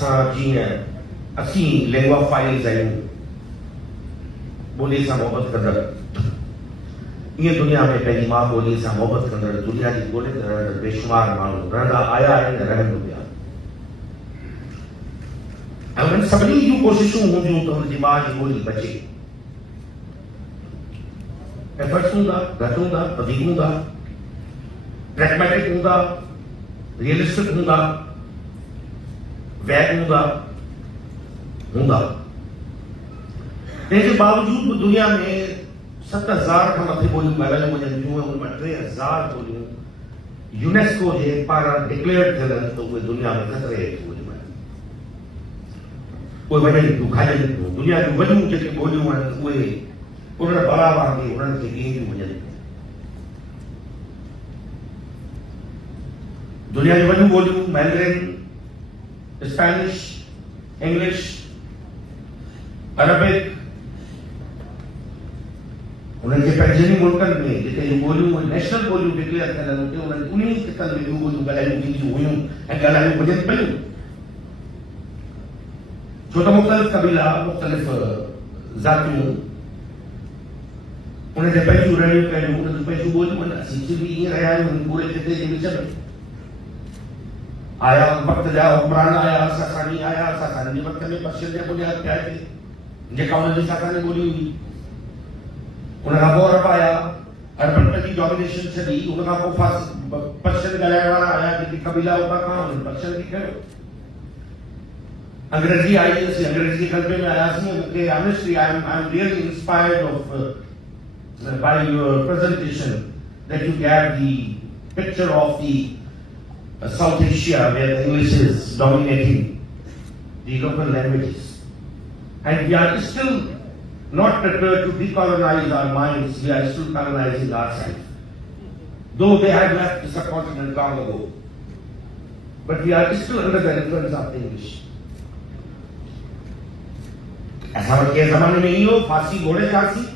असां जीअं असीं लैंग्वा फाइल्स आहियूं ॿोली सां मोहबत कंदड़, ईअं दुनिया में पंहिंजी मां ॿोली सां मोहबत कंदड़ दुनिया जी ॻोल्हे रहंदड़ बेशुमार माण्हू रहंदा आया आहिनि, रहनि बि पिया। ऐं उन्हनि सभिनी जूं कोशिशूं हूंदियूं त हुनजी माउ जी ॿोली बचे। एफर्ट्स हूंदा, घटि हूंदा, वधीक हूंदा, प्रैग्मेटिक हूंदा, रियलिस्टिक हूंदा, वैग हूंदा। तंहिंजे बावजूद बि दुनिया में 7000 खां मथे ॿोलियूं ॻाल्हायूं वञनि थियूं, उनमें 3000 ॿोलियूं यूनेस्को जे पारां डिक्लेयर थियल आहिनि त उहे दुनिया में खतरे हेठि ॿोलियूं आहिनि। उहे वञनि थियूं, खाइजनि थियूं। दुनिया जूं वॾियूं जेके ॿोलियूं आहिनि उहे उन्हनि बड़ा वांगुरु उन्हनि खे ॻींदियूं वञनि। दुनिया जी वॾियूं ॿोलियूं मैंड्रिन, स्पेनिश, इंग्लिश, अरबिक, उन्हनि जे पंहिंजे मुल्कनि में जिते इहे ॿोलियूं नेशनल ॿोलियूं डिक्लेयर थियल आहिनि उते उन्हनि उन्ही कितनि में इहे ॿोलियूं ॻाल्हायूं वेंदियूं हुयूं ऐं ॻाल्हायूं वञनि पियूं। छो त मुख़्तलिफ़ क़बीला, मुख़्तलिफ़ ज़ातियूं उन्हनि जे पंहिंजूं रहियूं कहिड़ियूं, उन्हनि जूं पंहिंजूं ॿोलियूं आहिनि। असीं बि ईअं रहिया आहियूं पूरे ख़िते जे विच में। आया वक़्त जा हुक्मरान आया, सासानी आया, सासानी जे वक़्त में पर्शियन जे बुनियाद ते आहे जेका उन्हनि जी सासानी ॿोली हुई। उन खां पोइ अरब आया, अरबनि जी डोमिनेशन छॾी, उन खां पोइ पर्शियन ॻाल्हाइण वारा आया जेके क़बीला उतां खां उन्हनि पर्शियन खे खयो। अंग्रेजी आई, असीं अंग्रेजी जे ग़लबे में आयासीं। मूंखे honestly I am really inspired of by your presentation that you gave the picture of the South Asia where English is dominating the local languages, and we are still not prepared to decolonize our minds. We are still colonizing ourselves, though they have left the subcontinent long ago, but we are still under the influence of English. ऐसा के ज़माने में इहो फांसी घोड़े फांसी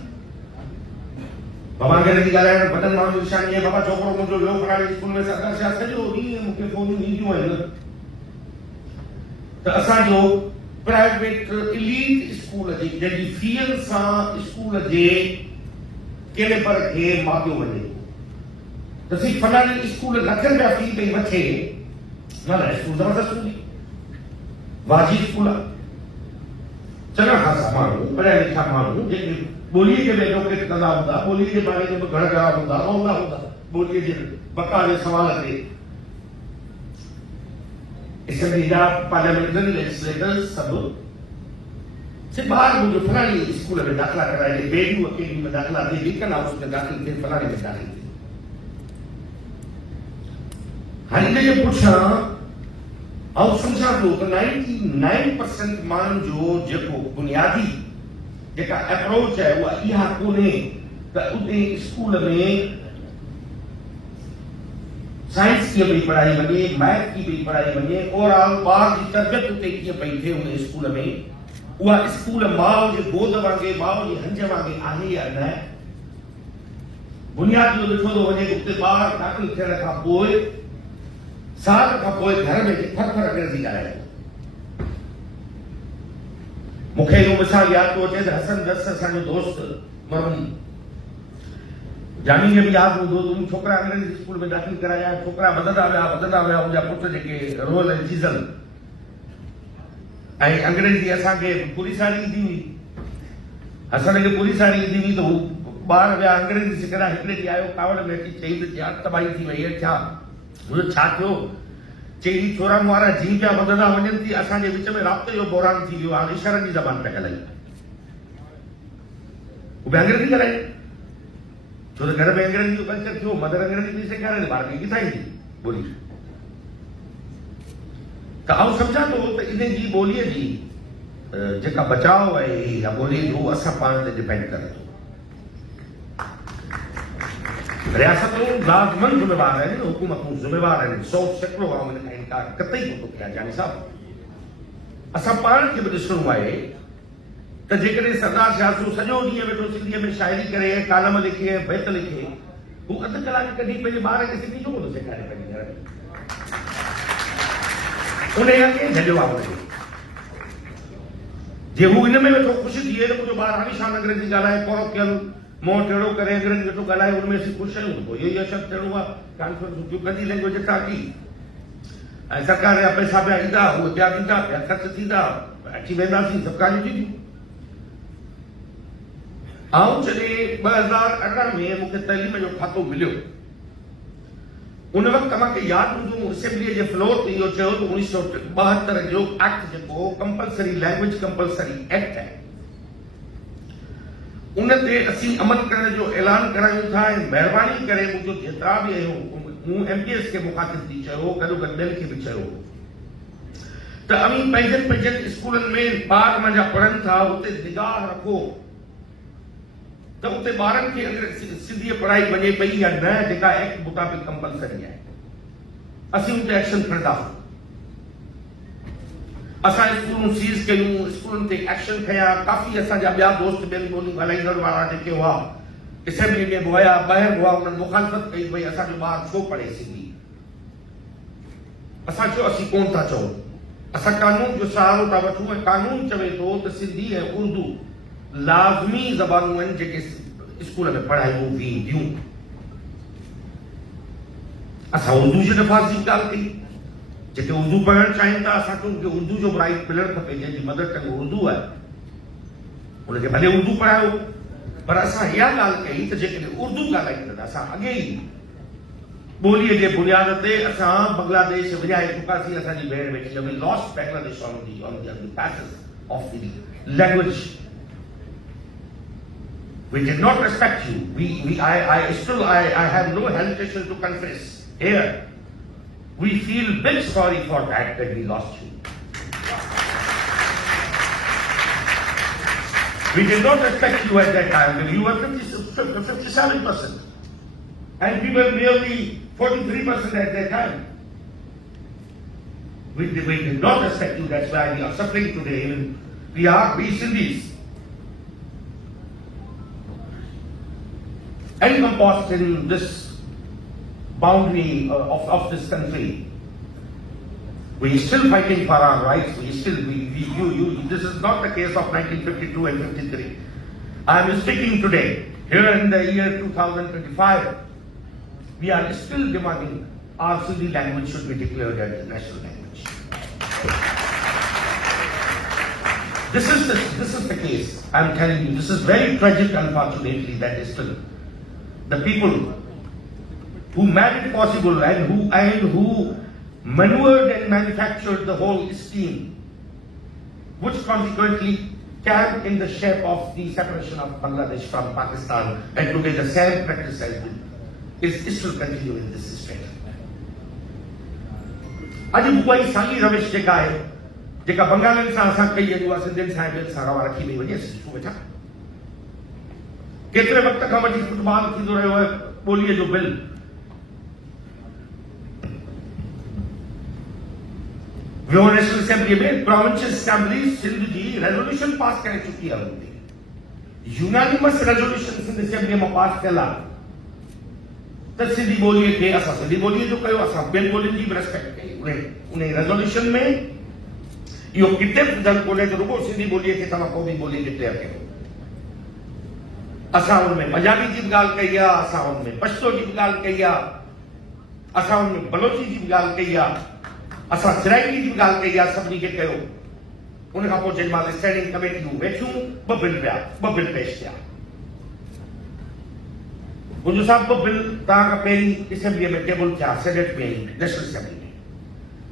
बाबा अंग्रेजी ॻाल्हाइण वॾनि माण्हुनि जी निशानी आहे। बाबा छोकिरो मुंहिंजो वियो फलाणे स्कूल में सरकार छा सॼो ॾींहुं मूंखे फ़ोनियूं ईंदियूं आहिनि त असांजो प्राइवेट इलीट स्कूल जी जंहिंजी फीअनि सां स्कूल जे केलेबर खे मापियो वञे त सी फलाणे स्कूल लखनि जा फी पई वठे, न स्कूल ज़बरदस्त हूंदी, वाजिब स्कूल आहे। चङा ख़ासा माण्हू पढ़िया लिखिया माण्हू जेके ॿोलीअ खे बि एडवोकेट कंदा हूंदा, ॿोलीअ जे बारे में बि घणा हूंदा, रहंदा हूंदा ॿोलीअ जे बका जे सवाल ते। असेंबली जा पार्लियामेंटरी लेजिस्लेटर्स सभु सिर्फ़ु ॿार मुंहिंजो फलाणी स्कूल में दाख़िला कराए, बेडियूं अकेडमी में दाख़िला थिए, बीकन हाउस में दाख़िल थिए, फलाणे में दाख़िल थिए। हाणे हिनजे पुठियां आउं सम्झां थो त 99% माण्हुनि जो जेको बुनियादी जेका अप्रोच है उहा इहा कोन्हे त उते स्कूल में साइंस की पई पढ़ाई वञे, मैथ की पई पढ़ाई वञे, ओवरऑल ॿार जी तरबियत उते कीअं पई थिए उन स्कूल में। उहा स्कूल माउ जे गोद वांगुरु, माउ जी हंज वांगुरु आहे या न। बुनियाद जो ॾिठो थो वञे उते ॿार दाख़िल थियण खां पोइ साल खां पोइ घर में फर अंग्रेज़ी ॻाल्हाए। मूंखे इहो मिसाल यादि थो अचे त हसन दस्त असांजो दोस्त मरहूम जानी खे बि यादि हूंदो त छोकिरा अंग्रेजी स्कूल में दाख़िल कराया, छोकिरा वधंदा विया, उनजा पुट जेके रोल ऐं सीज़न ऐं अंग्रेजी असांखे पूरी साड़ी ईंदी हुई, हसन खे पूरी साड़ी ईंदी हुई त हू ॿार विया अंग्रेजी सिखंदा। हिकिड़े ॾींहुं आयो कावड़ में अची चई त यार तबाही थी वई आहे, छा थियो? चई छोरा वारा जीअं पिया वधंदा वञनि थी, असांजे विच में राब्ते जो बहिरान थी वियो, हाणे इशारनि जी ज़बान पिया ॻाल्हायूं। हू बि अंग्रेजी ॻाल्हाए छो त घर में अंग्रेजी जो कल्चर थियो, मदर अंग्रेजी थी सेखारे, ॿार खे किथां ईंदी ॿोली। त आउं सम्झां थो त इन जी ॿोलीअ जी जेका बचाव आहे या ॿोली जो असां पाण ते डिपेंड करे थो। रियासतूं लाज़मन ज़िम्मेवार आहिनि, हुकूमतूं ज़िम्मेवार आहिनि, 100% आउं हिन खां इनकार कतई कोन थो कयां जानी साहब। असां पाण खे बि ॾिसणो आहे त जेकॾहिं सरदार शाहू सॼो ॾींहुं वेठो सिंधीअ में शाइरी करे, कालम लिखे, बैत लिखे, हू अधु कलाक कढी पंहिंजे ॿार खे सिंधी छो कोन सेखारे पंहिंजे घर में? उन्हें के झलियो आहे हुनखे जे हू इन में वेठो ख़ुशि थी विए त मुंहिंजो ॿारु आलीशान अंग्रेजी ॻाल्हाए पढ़ो कयल मों टेड़ो करे अंग्रेजी वेठो ॻाल्हाए उनमें असीं ख़ुशि आहियूं पोइ इहो ई अशब थियणो आहे कॉन्फ्रेंस थियूं कंदी लैंग्वेज अथाकी ऐं सरकार जा पैसा पिया ईंदा उहे पिया ॾींदा पिया ख़र्च थींदा अची वेंदासीं सभु ॻाल्हियूं थींदियूं आऊं जॾहिं 2018 में मूंखे तइलीम जो खातो मिलियो उन वक़्तु तव्हांखे यादि हूंदो असेंबलीअ जे फ्लोर ते इहो चयो त 1972 जो एक्ट जेको कंपलसरी लैंग्वेज कंपलसरी एक्ट आहे उन ते असीं अमल करण जो ऐलान करायूं था ऐं महिरबानी करे मुंहिंजो जेतिरा बि आहियूं मूं MPS खे मुखातिब थी चयो गॾो गॾु ॿियनि खे बि चयो त अमीं पंहिंजनि पंहिंजनि स्कूलनि में ॿार मुंहिंजा पढ़नि था उते निगाह रखो त उते ॿारनि खे सिंधी पढ़ाई वञे पई या न जेका एक्ट मुताबिक़ कंपलसरी आहे असीं उते एक्शन खणंदासीं असां स्कूलूं सीज़ कयूं स्कूलनि ते एक्शन खयां काफ़ी असांजा ॿिया दोस्त ॿियनि ॿोलियूं ॻाल्हाईंदड़ वारा जेके हुआ असेंबली में हुआ ॿाहिरि हुआ उन्हनि मुखालफ़त कई भई असांजो ॿारु छो पढ़े सिंधी असां चयो असीं कोन था चऊं असां कानून जो सहारो था वठूं ऐं कानून चवे थो त सिंधी ऐं उर्दू लाज़मी ज़बानूं आहिनि जेके स्कूल में पढ़ायूं वेंदियूं असां उर्दू जे नफ़ाज़ जी ॻाल्हि कई जेके उर्दू पढ़णु चाहिनि था असांखे उनखे उर्दू जो राइट मिलणु खपे जंहिंजी मदर टंग उर्दू आहे उनखे भले उर्दू पढ़ायो पर असां इहा ॻाल्हि कई त जेकॾहिं उर्दू ॻाल्हाईंदा असां अॻे ई ॿोलीअ जे बुनियाद ते असां बांग्लादेश विञाए चुकासीं असांजी भेण वेठी we lost Bangladesh on the passage of the language We did not respect you. I have no hesitation to confess here. We feel big sorry for that we lost you. We did not respect you at that time. You were 57%. And we were nearly 43% at that time. We did not respect you. That's why we are suffering today. We Sindhis. Encompassed in this boundary of this country. We are still fighting for our rights. This is not the case of 1952 and 53. I am speaking today, here in the year 2025, we are still demanding our Sindhi language should be declared as a national language. This is the case. I am telling you, this is very tragic, unfortunately, that is still the people who made it possible and who maneuvered and manufactured the whole scheme, which consequently came in the shape of the separation of Bangladesh from Pakistan, and today the same practice is still continuing in this state. अॼु उहा साॻी रविश जेका आहे जेका बंगालियुनि सां असां कई अॼु उहा सिंधियुनि सां ॿियनि सां रवा रखी वई वञे वेठा केतिरे वक़्त खां वठी फुटबॉल थींदो रहियो आहे ॿोलीअ जो बिल वियो नेशनल असेंबली में प्रोविंशियल असेंबली सिंध जी रेजोल्यूशन पास करे चुकी आहे यूनानिमस रेजोल्यूशन सिंध असेंबली में पास थियल आहे त सिंधी ॿोलीअ खे असां सिंधी ॿोलीअ जो कयो असां ॿियनि ॿोलियुनि जी बि रेस्पेक्ट कई उन रेजोल्यूशन में इहो किथे ॿुधल कोन्हे त रुॻो सिंधी ॿोलीअ खे तव्हां क़ौमी ॿोली डिक्लेयर कयो असां उनमें पंजाबी जी बि ॻाल्हि कई आहे असां उनमें पश्तो जी बि ॻाल्हि कई आहे असां उनमें बलोची जी बि ॻाल्हि कई आहे असां सराइकी जी बि ॻाल्हि कई आहे सभिनी खे कयो उन खां पोइ जेॾी महिल स्टैंडिंग कमेटियूं वेठियूं ॿ बिल पेश थिया मुंहिंजो साहिबु ॿ बिल तव्हां खां पहिरीं असेंबलीअ में टेबल थिया सेनेट में नेशनल असेंबली में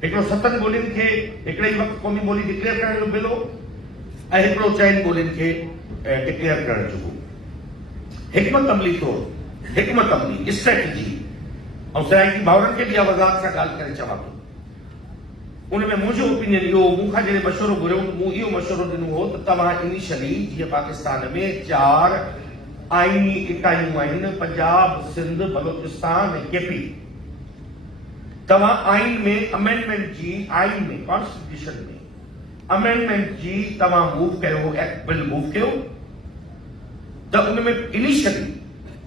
हिकिड़ो 7 ॿोलियुनि खे हिकिड़े ई वक़्तु क़ौमी ॿोली डिक्लेयर करण जो बिल हो ऐं हिकिड़ो 4 ॿोलियुनि खे डिक्लेयर करण जो हो हिकमत अमली तौर हिकमत अमली स्ट्रेटजी ऐं सराइकी भाउरनि खे बि इहा वज़ाहत सां ॻाल्हि करे चवां थो उनमें मुंहिंजो ओपिनियन इहो मूंखां जॾहिं मशवरो घुरियो मूं इहो मशवरो ॾिनो हो त तव्हां इनिशियली जीअं पाकिस्तान में 4 आइनी इकाइयूं आहिनि पंजाब सिंध बलोचिस्तान ऐं केपी तव्हां आइन में अमेंडमेंट जी आइन में कॉन्स्टिट्यूशन में अमेंडमेंट जी तव्हां मूव कयो एक्ट बिल मूव कयो त उनमें इनिशियली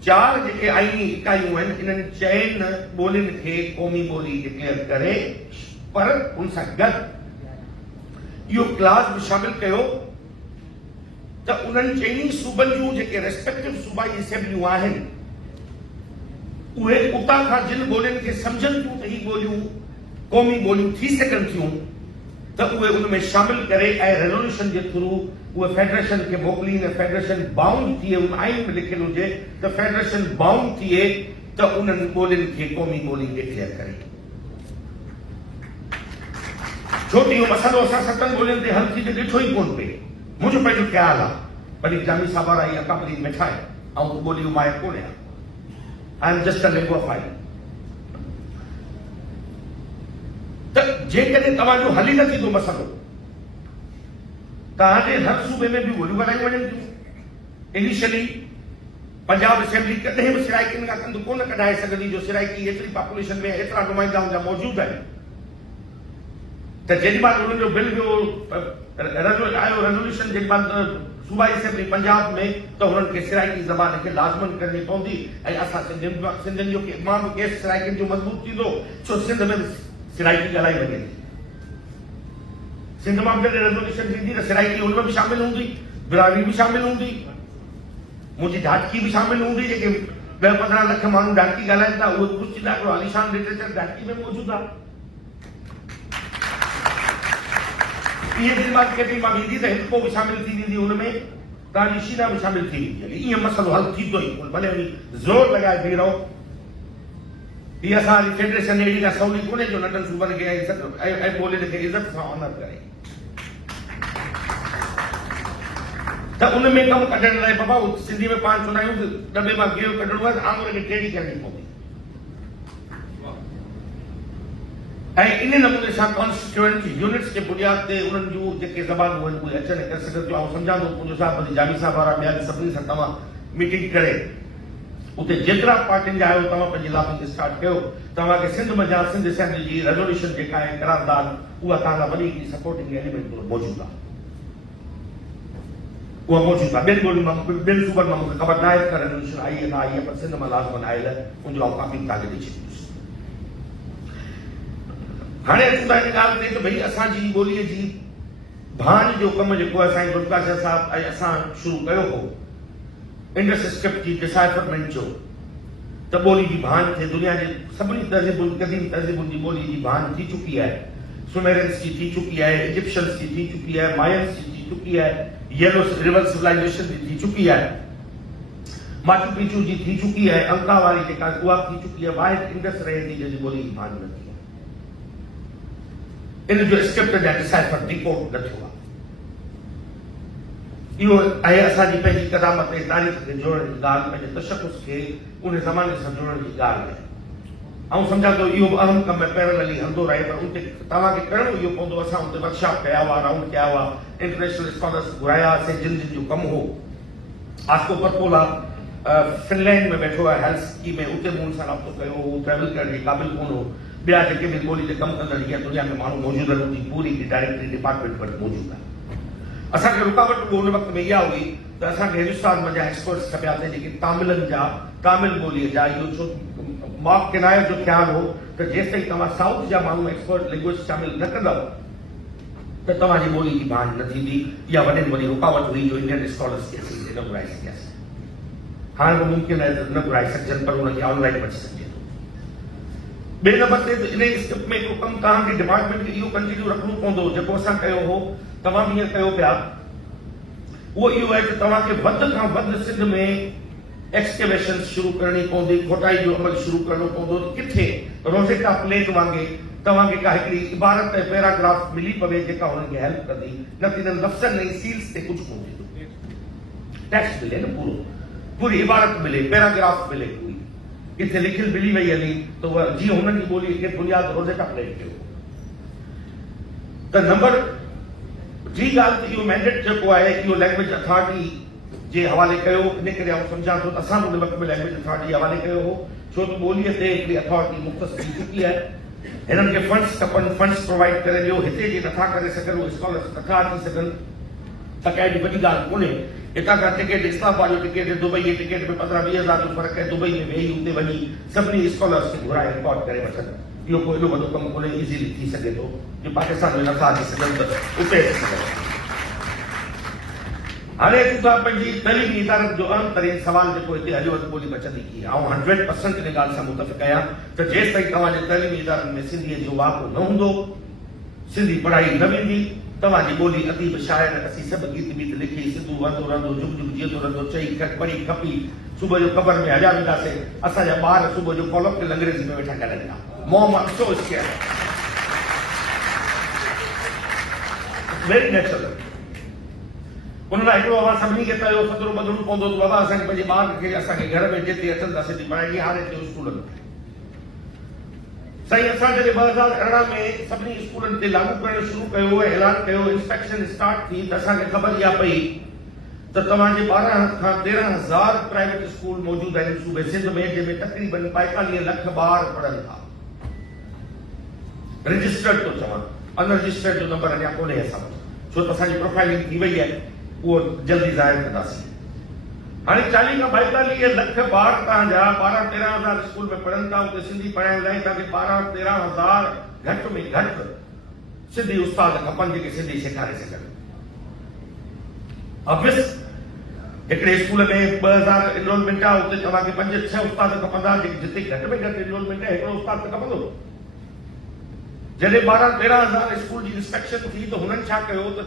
4 जेके आइनी इकाइयूं आहिनि इन्हनि 4 ॿोलियुनि खे क़ौमी ॿोली डिक्लेयर करे पर उन सां गॾु इहो क्लास बि शामिल कयो त उन्हनि चइनी सूबनि जूं जेके रेस्पेक्टिव सूबाई असेंबलियूं आहिनि उहे उतां खां जिन ॿोलियुनि खे सम्झनि थियूं त ही ॿोलियूं क़ौमी ॿोलियूं थी सघनि थियूं त उहे उन में शामिल करे ऐं रेजोल्यूशन जे थ्रू उहे फेडरेशन खे मोकिलीनि ऐं फेडरेशन बाउंड थिए उन आइन में लिखियलु हुजे त फेडरेशन बाउंड थिए त उन्हनि ॿोलियुनि खे क़ौमी ॿोली डिक्लेयर करे। छो त इहो मसइलो असां 7 ॿोलियुनि ते हल थी त ॾिठो ई कोन पिए। मुंहिंजो पंहिंजो ख़्यालु आहे भली जामी साहब वारा इहा अकाबरी वेठा आहिनि ऐं ॿोलियूं मां कोन आहियां। I am just a linguaphile. त जेकॾहिं तव्हांजो हली न थींदो मसइलो तव्हांजे हर सूबे में बि ॿोलियूं ॻाल्हायूं वञनि थियूं। इनिशियली पंजाब असेंबली कॾहिं बि सिराइकियुनि खां कंद कोन कढाए सघंदी जो सिराइकी एतिरी पॉपुलेशन में एतिरा नुमाइंदा हुनजा मौजूदु आहिनि त जेॾी महिल उन्हनि जो बिल जो आयो रेजोल्यूशन जेॾी महिल सूबाई असेंबली पंजाब में त हुननि खे सिराइकी ज़बान खे लाज़मन करणी पवंदी ऐं असां सिंधियुनि जो मां बि केस सिराइकियुनि जो मज़बूत थींदो छो सिंध में सिराइकी ॻाल्हाई वञे थी। सिंध मां बि रेजोल्यूशन थींदी त सिराइकी हुनमें बि शामिल हूंदी बिरादरी बि शामिल हूंदी मुंहिंजी ढाटकी बि शामिल हूंदी जेके 10-15 लख माण्हू ढाटकी ॻाल्हाइनि था उहे कुझु थींदा हिकिड़ो आलीशान लिटरेचर ढाटकी में मौजूदु आहे। इहे दिन मां केतिरी मां वेंदी त हिकु बि शामिल थी वेंदी हुनमें तव्हांजी शीला बि शामिल थी वेंदी ईअं मसइलो हल थींदो ई कोन भले वञी ज़ोर लॻाए बीह रहो। हीअ असांजी फेडरेशन अहिड़ी का सवली कोन्हे जो नंढनि सूबनि खे ऐं ॿोलियुनि खे इज़त सां ऑनर करे त उन में कमु कढण लाइ बाबा सिंधी में पाण चवंदा आहियूं दॿे मां गियो कढणो आहे त आङुर खे टेढ़ी करणी पवंदी। ऐं इन नमूने सां कॉन्स्टिट्यूएंट यूनिट्स जे बुनियाद ते उन्हनि जूं जेके ज़बानूं आहिनि उहे अचनि करे सघनि थियूं। ऐं सम्झां थो मुंहिंजो साहिब जामी साहब वारा ॿिया बि सभिनी सां तव्हां मीटिंग करे उते जेतिरा पार्टियुनि जा आहियो तव्हां पंहिंजी लॉबिंग स्टार्ट कयो। तव्हांखे सिंध मंझां सिंध असेंबली जी रेजोल्यूशन जेका आहे करारदाद उहा तव्हां लाइ वॾी हिकिड़ी सपोर्टिंग एलिमेंट मौजूदु आहे उहा मौजूदु आहे। ॿियनि सूबनि मां मूंखे ख़बर न आहे त रेजोल्यूशन आई आहे न आई आहे पर सिंध मां लाज़मन आयल उनजो आउं कापी तव्हांखे ॾेई छॾींदुसि। हाणे अचूं था हिन ॻाल्हि ते त भई असांजी ॿोलीअ जी भाण जो कमु जेको आहे साईं गुरदास साहब ऐं असां शुरू कयो हो इंडस स्क्रिप्ट जी डिसाइफरमेंट जो त ॿोली जी भाण थिए दुनिया जे सभिनी तहज़ीबुनि क़दीम तहज़ीबुनि जी ॿोली जी भाण थी चुकी आहे। सुमेरियंस जी थी चुकी आहे इजिप्शियंस जी थी चुकी आहे मायंस जी थी चुकी आहे येलो रिवर सिविलाइजेशन जी थी चुकी आहे माचू पिचू जी थी चुकी आहे अंका वारी जेका उहा थी चुकी आहे वाहिद इंडस रहे थी जंहिंजी ॿोली जी भाण न थी आहे। इन जो स्क्रिप्ट या डिसाइफर डिकोड न थियो आहे। इहो आहे असांजी पंहिंजी क़दामत ऐं तारीख़ खे जोड़ण जी ॻाल्हि पंहिंजे तशख़ुस खे उन ज़माने सां जोड़ण जी ॻाल्हि आहे। ऐं सम्झां थो इहो बि अहम कमु आहे पैरेलली हलंदो रहे पर उते तव्हांखे करिणो इहो पवंदो। असां उते वर्कशॉप कया हुआ राउंड कया हुआ इंटरनेशनल स्कॉलर्स घुराया हुआसीं जिन जिन जो कमु हो। आस्को परपोला फिनलैंड में वेठो आहे हेल्सिंकी में उते मूं सां राब्तो कयो उहो ट्रेवल करण जे क़ाबिल कोन हो। ॿिया जेके बि ॿोली ते कमु कंदड़ इहा दुनिया में माण्हू मौजूदु आहिनि उनजी पूरी डायरेक्टरी डिपार्टमेंट वटि मौजूदु आहे। असांखे रुकावट बि उन वक़्त में इहा हुई त असांखे हिंदुस्तान में जा एक्सपर्ट्स खपिया थे जेके तामिलनि जा तामिल ॿोलीअ जा इहो छो मार्क किनायत जो ख़्यालु हो त जेसि ताईं तव्हां साउथ जा माण्हू एक्सपर्ट लैंग्वेज शामिल न कंदव त तव्हांजी ॿोली जी भाण न थींदी। इहा वॾे में वॾी रुकावट हुई जो इंडियन स्कॉलर्स खे असीं न घुराए सघियासीं। हाणे उहो मुमकिन आहे त न घुराए सघजनि पर उनखे ऑनलाइन अची सघिजे थो। ॿिए नंबर ते इन स्क्रिप्ट में हिकिड़ो कमु तव्हांखे डिपार्टमेंट खे इहो कंटिन्यू रखणो पवंदो जेको असां कयो हो तव्हां बि ईअं कयो पिया उहो इहो आहे त तव्हांखे वधि खां वधि सिंध में एक्सकेवेशन शुरू करणी पवंदी खोटाई जो अमल शुरू करणो पवंदो किथे रोज़ेटा प्लेट वांगुरु तव्हांखे का हिकिड़ी इबारत ऐं पैराग्राफ मिली पवे जेका हुननि खे हेल्प कंदी न त इन्हनि लफ़्ज़नि ऐं सील्स ते कुझु कोन थींदो। टेक्स्ट मिले न पूरी इबारत मिले पैराग्राफ मिले पूरी किथे लिखियलु मिली वई हली त उहा जीअं हुननि जी ॿोली खे बुनियाद रोज़ेटा प्लेट कयो। त नंबर टी ॻाल्हि त इहो मैंडेट जेको आहे इहो लैंग्वेज अथॉरिटी जे हवाले कयो। इन करे आउं सम्झां थो त असां उन वक़्त में लैंग्वेज अथॉरिटी जे हवाले कयो हो छो त ॿोलीअ ते हिकिड़ी अथॉरिटी मुख़्तस थी चुकी आहे। हिननि खे फंड्स खपनि फंड्स प्रोवाइड करे ॾियो हिते जे नथा करे सघनि उहे स्कॉलर्स नथा अची सघनि त काई वॾी ॻाल्हि कोन्हे। हितां खां टिकेट इस्लामाबाद जो टिकेट दुबई जी टिकेट में 15-20 हज़ार जो फ़र्क़ु आहे। दुबई में वेही उते वञी सभिनी स्कॉलर्स खे घुराए रिकॉर्ड करे वठनि इहो को एॾो वॾो कमु कोन्हे, इज़ीली थी सघे थो कि पाकिस्तान में नथा अची सघनि त उते अची सघनि। हाणे अचूं था पंहिंजी तइलीमी इदारनि जो अहम तरीन सवाल जेको हिते अॼु वधि ॿोली बचंदी की ऐं 100% इन ॻाल्हि सां मुतफ़िक़ आहियां त जेसि ताईं तव्हांजे तइलीमी इदारनि में सिंधीअ जो वाक़ो न हूंदो, सिंधी पढ़ाई न वेंदी, तव्हांजी ॿोली अदीब शाइर असीं सभु गीत वीत लिखी सिंधू वंदो रहंदो जुग जुग जीअंदो रहंदो चई पढ़ी खपी सुबुह जो ख़बर में हलिया वेंदासीं, असांजा ॿार सुबुह जो कॉलोकियल अंग्रेज़ी में वेठा ॻाल्हाईंदा, मोम अफ़सोस कया वेरी नेचुरल। उन लाइ हिकिड़ो अवां सभिनी खे तयो सदरो ॿधणो पवंदो त बाबा असांखे पंहिंजे ॿार खे असांखे घर में जेतिरी अचनि था सिंधी पढ़ाई हाणे थियो स्कूलनि में। साईं असां जॾहिं 2018 में सभिनी स्कूलनि ते लागू करणु शुरू कयो, ऐलान कयो, इंस्पेक्शन स्टार्ट थी त असांखे ख़बर इहा पई त तव्हांजे 12 खां 13,000 प्राइवेट स्कूल मौजूद आहिनि सूबे सिंध में, जंहिंमें तक़रीबन 45 लख ॿार पढ़नि था। रजिस्टर्ड तो चवां, अनरजिस्टर्ड जो नंबर अञा कोन्हे असां वटि, छो त असांजी प्रोफाइलिंग थी वई आहे, उहो जल्दी ज़ाहिर कंदासीं। हाणे 40 खां 42 लख ॿार तव्हांजा 12-13,000 स्कूल में पढ़नि था, उते सिंधी पढ़ाइण लाइ तव्हांखे 12-13,000 घटि में घटि सिंधी उस्ताद खपनि जेके सिंधी सेखारे सघनि। ऑब्वियस हिकिड़े स्कूल में 2000 एनरोलमेंट आहे, उते तव्हांखे 5-6 उस्ताद खपंदा, जिते घटि में घटि एनरोलमेंट आहे हिकिड़ो उस्ताद त खपंदो। जॾहिं 12-13,000 स्कूल जी इंस्पेक्शन थी त हुननि छा कयो त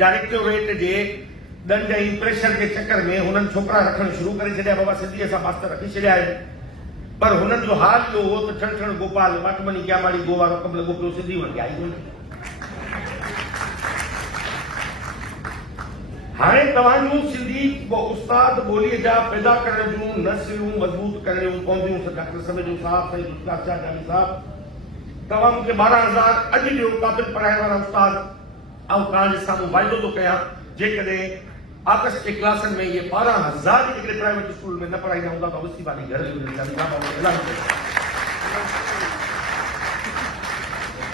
डायरेक्टोरेट जे दंड ऐं प्रेशर के चक्कर में हुननि छोकिरा रखणु शुरू करे छॾिया, बाबा सिंधी असां मास्तर रखी छॾिया आहिनि। पर हुननि जो हाल इहो हो त ठण गोपाल वाटमनी क्यामाड़ी गो वारो कमु लॻो पियो, सिंधी वटि आई कोन्हे। हाणे तव्हांजूं सिंधी उस्ताद ॿोलीअ जा पैदा करण जूं नस्लूं मज़बूत करणियूं पवंदियूं। डॉक्टर समेजो साहब, साईं गुस्ताफ़ शाह जानी साहब, तव्हां मूंखे 12,000 अॼु ॾियो क़ाबिल पढ़ाइण वारा उस्ताद, ऐं तव्हांजे साम्हूं वाइदो थो कयां जेकॾहिं आगस्ट के क्लासनि में ये 12,000 जेकॾहिं प्राइवेट स्कूल में न पढ़ाईंदा हूंदा त अवश्य वारी घर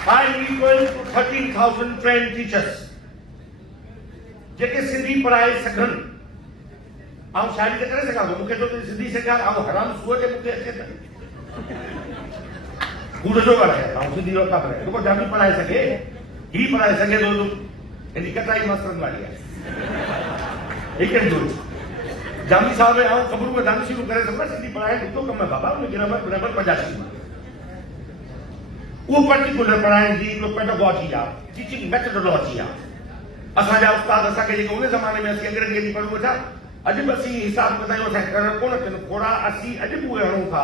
I am equal to 13,000 trained teachers जेके सिंधी पढ़ाए सघनि। ऐं शायदि त करे सघां थो, मूंखे तो सिंधी सेखार, ऐं हराम सूअर जे मूंखे अचे त कूड़ जो ॻाल्हाए, ऐं सिंधी जो था पढ़ाए, जेको जामी पढ़ाए सघे, ही पढ़ाए सघे थो, हिन कटाई मास्तरनि वारी आहे। जामी साहब आऊं ख़बरूं ॿुधाइण शुरू करे सघां, सिंधी पढ़ाइण ॾुखियो कमु आहे बाबा, उनजी नंबर 85 में उहो पर्टिकुलर पढ़ाइण जी हिकिड़ो पेडागॉजी आहे, टीचिंग मेथडोलॉजी आहे। असांजा उस्ताद असांखे जेके उन ज़माने में असीं अंग्रेज़ी में पढ़ूं वेठा, अॼु बि असीं हिसाब ॿुधायूं असांखे करणु कोन अचनि, थोरा असीं अॼु बि उहे हणूं था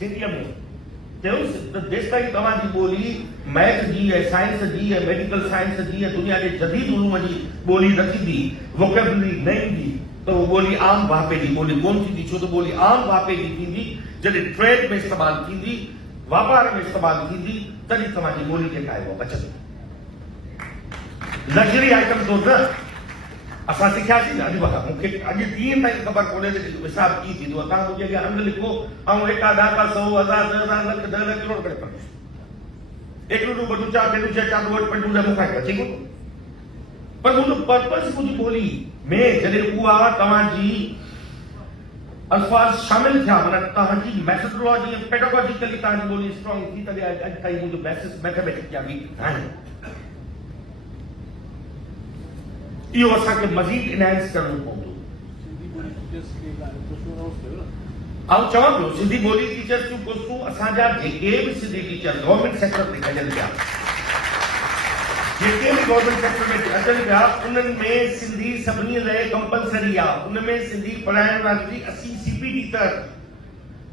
सिंधीअ में। जेसि ताईं तव्हांजी ॿोली मैथ जी ऐं साइंस जी ऐं मेडिकल साइंस जी ऐं दुनिया जे जदीद उलूम जी ॿोली न थींदी, वोकेबुलरी न ईंदी, त उहो ॿोली आम वापे जी ॿोली कोन थींदी। छो त ॿोली आम वापे जी थींदी जॾहिं ट्रेड में इस्तेमालु थींदी, वापार में इस्तेमालु थींदी, तॾहिं तव्हांजी ॿोली जेका आहे उहा बचंदी। लग्जरी आइटम तो न असां सिखियासीं न, अॼु बि मूंखे अॼु ॾींहं ताईं ख़बर कोन्हे त हिसाब कीअं थींदो। तव्हां मुंहिंजे अॻियां अंग लिखो ऐं 1 10 100 1000 10,000 लख 10 लख करोड़ करे पढ़ो, 1 2 2 4 3 4 4 2 5 2 मूंखां अचे कोन। पर मुंहिंजो पर्पस मुंहिंजी ॿोली में जॾहिं उहा तव्हांजी अल्फाज़ शामिल थिया, माना तव्हांजी मैथडोलॉजी ऐं पेडागॉजिकली तव्हांजी ॿोली स्ट्रॉन्ग थी, तॾहिं अॼु ताईं मुंहिंजो बेसिस मैथमेटिक्स जा वीक न आहे। इहो असांखे मज़ीद इनहेंस करणो पवंदो। ऐं चवां पियो सिंधी ॿोली टीचर्स जूं पोस्टूं असांजा जेके बि सिंधी टीचर गवर्नमेंट सेक्टर ते कजनि पिया, जेके बि गवर्नमेंट सेक्टर में अचनि पिया, उन्हनि में सिंधी सभिनी लाइ कंपलसरी आहे। उनमें सिंधी पढ़ाइण वारी 80 CPD तहत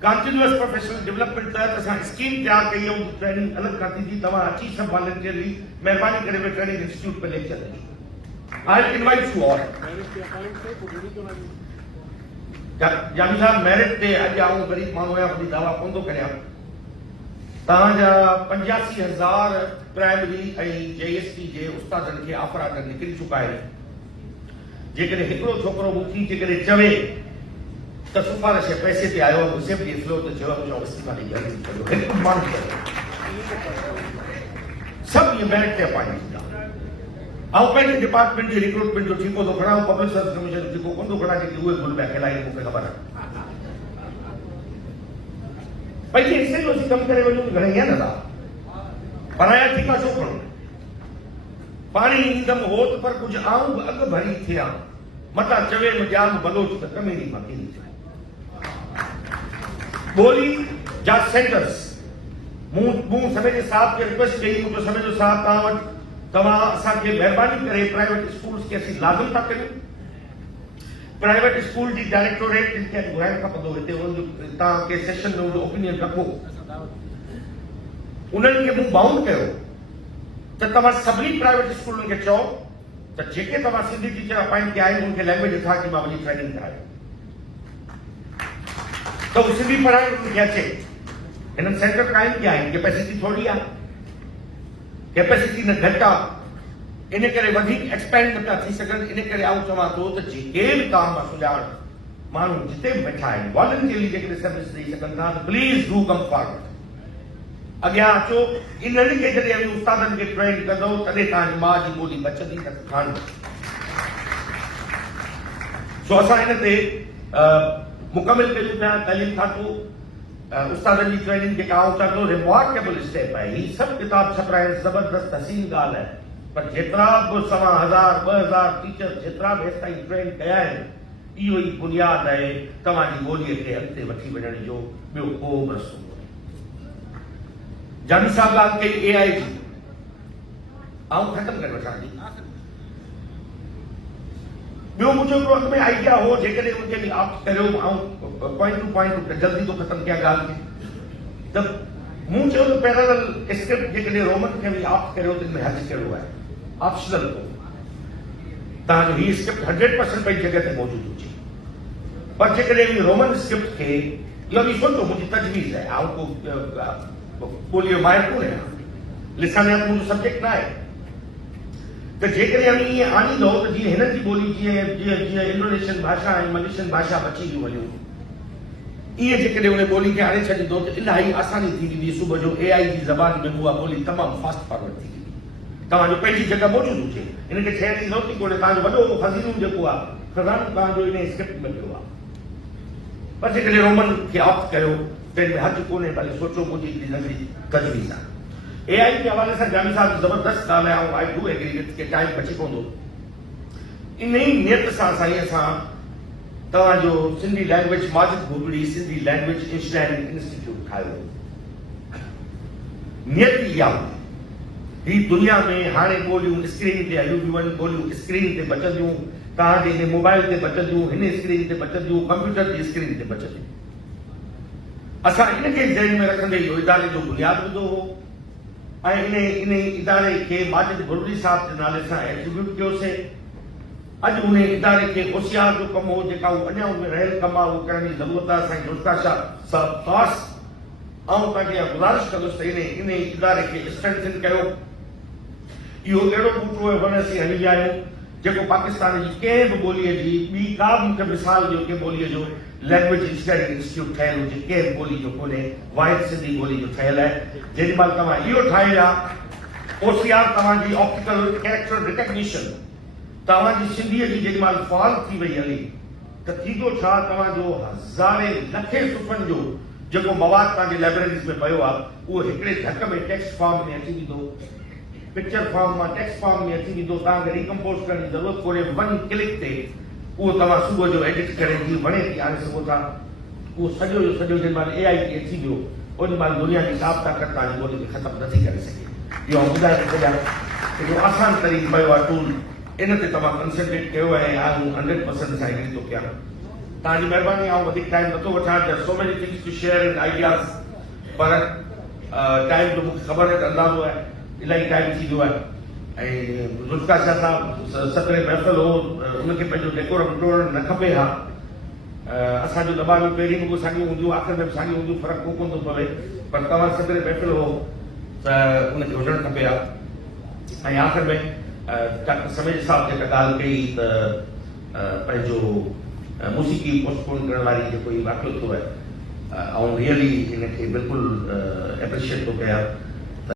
कंटिन्यूअस प्रोफेशनल डेवलपमेंट तहत असां स्कीम तयारु कई ऐं ट्रेनिंग अलॻि खां थींदी। तव्हां अची सभु वॉलंटियरली महिरबानी करे ट्रेनिंग इंस्टीट्यूट में लेक्चर ॾिजो। I invite you all. जानी साहब मेरिट ते अॼु आऊं गरीब माण्हू आहियां, वॾी दावा कोन थो करियां। तव्हांजा 85,000 प्राइमरी ऐं JST जे उस्तादनि खे ऑफर आर्डर निकिरी चुका आहिनि। जेकॾहिं हिकिड़ो छोकिरो मूंखे जेकॾहिं चवे त सिफारिश पैसे ते आयो रिसिप्ट ॾिसो त चयो इस्तीफ़ा ॾेई करे हिकु माण्हू सभु इहे मेरिट ते अपॉइंट थींदा। ऐं पंहिंजे डिपार्टमेंट जे रिक्रूटमेंट जो ठीको थो खणा, पब्लिक सर्विस कमीशन जो ठीको कोन थो खणा, जेके उहे गुल पिया खिलाइनि, मूंखे ख़बर आहे। पंहिंजे हिसे जो असीं कमु करे वञूं त घणेई आहे न था पराया ठीका छो खणो पाणी ईंदमि हो त पर कुझु आऊं बि अॻु भरी थिया मथां चवे में ॼाम बलोच त कमेरी मां कहिड़ी थिया ॿोली जा सेंटर्स मूं समय जे साहब खे रिक्वेस्ट कई मुंहिंजो समय जो साहब तव्हां वटि तव्हां असांखे महिरबानी करे प्राइवेट स्कूल्स खे असीं लाज़िम था कयूं प्राइवेट स्कूल जी डायरेक्टोरेट जिनखे अॼु घुराइणु खपंदो हिते उनजो तव्हांखे सेशन में उनजो ओपिनियन रखो उन्हनि खे मूं बाउंड कयो त तव्हां सभिनी प्राइवेट स्कूलनि खे चओ त जेके तव्हां सिंधी टीचर अपॉइंट कया आहिनि उनखे लैंग्वेज अथॉरिटी मां वञी ट्रेनिंग करायो त हू सिंधी पढ़ाइण उनखे अचे हिननि सेंटर क़ाइमु कया आहिनि कैपेसिटी थोरी आहे कैपेसिटी न घटि आहे इन करे वधीक एक्सपेंड न पिया थी सघनि इन करे आऊं चवां थो त जेके बि तव्हां मां सुञाण माण्हू जिते बि वेठा आहिनि वॉलंटियरली जेकॾहिं सर्विस ॾेई सघनि था त प्लीज़ डू कम फॉरवर्ड अॻियां अचो इन्हनि खे जॾहिं उस्तादनि खे ट्रेन कंदो तॾहिं तव्हांजी माउ जी ॿोली बचंदी न कान सो असां हिन ते मुकमिल कयूं पिया तालीम खातो उस्तादनि जी ट्रेनिंग जेका आऊं चवां थो रिमार्केबल स्टेप आहे ही सभु किताब छपाइण ज़बरदस्त हसीन ॻाल्हि आहे पर जेतिरा बि 1,000 2,000 टीचर जेतिरा बि हेसि ताईं ट्रेन कया आहिनि इहो ई बुनियादु आहे तव्हांजी ॿोलीअ खे अॻिते वठी वञण जो ॿियो को बि रस्तो जानी साहब ॻाल्हि कई AI जी आऊं ख़तमु करे वठां थी ॿियो मुंहिंजो हिकिड़ो अॻु में आइडिया हो जेकॾहिं उनखे बि ऑप्ट करियो ऐं पॉइंट टू पॉइंट जल्दी थो ख़तमु कयां ॻाल्हि खे त मूं चयो त पैरेलल स्क्रिप्ट जेकॾहिं रोमन खे बि ऑप्ट करियो त हिन में हर्ज कहिड़ो आहे ऑप्शनल हो तव्हांजो हीअ स्क्रिप्ट 100% पंहिंजी जॻह ते मौजूदु हुजे पर जेकॾहिं रोमन स्क्रिप्ट खे इहो बि सोचो मुंहिंजी तजवीज़ आहे आऊं को ॿोलीअ जो माहिर कोन आहियां लिसानियात मुंहिंजो सब्जेक्ट न आहे त जेकॾहिं ईअं आनींदो त जीअं हिननि जी ॿोली जीअं इंडोनेशियन भाषा ऐं मलेशियन भाषा बची थियूं वञूं ईअं जेकॾहिं उन ॿोली खे आणे छॾींदो त इलाही आसानी थी वेंदी सुबुह जो AI जी ज़बान में उहा ॿोली तमामु फास्ट फॉरवर्ड थी वेंदी तव्हांजो पंहिंजी जॻह मौजूदु हुजे हिनखे ठहिण जी ज़रूरत ई कोन्हे तव्हांजो वॾो खज़ीनो जेको आहे खज़ानो तव्हांजो इन स्क्रिप्ट में पियो आहे पर जेकॾहिं रोमन खे ऑप्ट कयो त हिन में हर्ज कोन्हे भले सोचो मुंहिंजी नंढी तजवीज़ आहे AI जे हवाले सां जानी साहब ज़बरदस्त ॻाल्हि आहे आई डू एग्री विथ के टाइम बची पवंदो इन ई नियत सां साईं असां तव्हांजो सिंधी लैंग्वेज माजिद भुगड़ी सिंधी लैंग्वेज इंस्टीट्यूट ठाहियो नियत इहा हुई ही दुनिया में हाणे ॿोलियूं स्क्रीन ते हलियूं थियूं वञनि ॿोलियूं स्क्रीन ते बचंदियूं तव्हांजे हिन मोबाइल ते बचंदियूं हिन स्क्रीन ते बचंदियूं कंप्यूटर जी स्क्रीन ते बचंदियूं असां इनखे ज़हन में रखंदे इहो इदारे जो बुनियादु विधो हो ऐं इन इदारे खे माजिद भुगड़ी साहब जे नाले सां एट्रीब्यूट कयोसीं अॼु उन इदारे खे होशियार जो कमु हो जेका अञा उनमें रहियल कमु आहे उहो करण जी ज़रूरत आहे असांजी जुल्का साहब ख़ासि ऐं तव्हांखे गुज़ारिश कंदुसि त इन इदारे खे स्ट्रेंथन कयो इहो अहिड़ो बूटो वण असीं हली विया आहियूं जेको पाकिस्तान जी कंहिं बि ॿोलीअ जी ॿी का बि मूंखे मिसाल ॾियो कंहिं ॿोलीअ जो लैंग्वेज स्टडी इंस्टीट्यूट ठहियल हुजे कंहिं ॿोली जो कोन्हे वाहिद सिंधी ॿोली जो ठहियल आहे जेॾी महिल तव्हां इहो ठाहियो आहे होशियार तव्हांजी ऑप्टिकल कैरेक्टर रिकग्निशन तव्हांजी सिंधीअ जी जेॾी महिल फॉल थी वई हली त थींदो छा तव्हांजो हज़ारे लखे सुफ़नि जो जेको मवाद तव्हांजे लाइब्रेरीज़ में पियो आहे उहो हिकिड़े धक में टेक्स्ट फॉर्म में अची वेंदो पिक्चर फॉर्म मां टेक्स्ट फॉर्म में अची वेंदो तव्हांखे रिकम्पोज करण जी ज़रूरत कोन्हे वन क्लिक ते उहो तव्हां सुबुह जो एडिट करे जीअं वणे थी आणे सघो था उहो सॼो जो सॼो जेॾी महिल AI खे अची वियो ओॾी महिल दुनिया जी साफ़ ताक़त तव्हांजी ॿोली खे ख़तमु नथी करे सघे इहो ॿुधाए थो छॾियां हिकिड़ो आसान तरीक़ो पियो आहे टूल इन ते तव्हां कंसंट्रेट कयो ऐं आऊं 100% सां एग्री थो कयां तव्हांजी महिरबानी आऊं वधीक टाइम नथो वठां so many things to share and ideas पर टाइम जो मूंखे ख़बर आहे त अंदाज़ो आहे इलाही टाइम थी वियो आहे ऐं जुल्का शाह साहब सतरे महफ़िल हो उनखे पंहिंजो डेकोरम तोड़णु न खपे हा असांजो दॿायूं पहिरीं बि साॻियूं हूंदियूं आख़िर में बि साॻियूं हूंदियूं फ़र्क़ु को कोन थो पवे पर तव्हां सतरे महफ़िल हो त उनखे हुजणु खपे हा ऐं आख़िर में डॉक्टर समेज साहब जेका ॻाल्हि कई त पंहिंजो मूसीक़ी पोस्टपोन करण वारी जेको ई वाक़ियो थियो आहे ऐं रियली हिनखे बिल्कुलु एप्रिशिएट थो कयां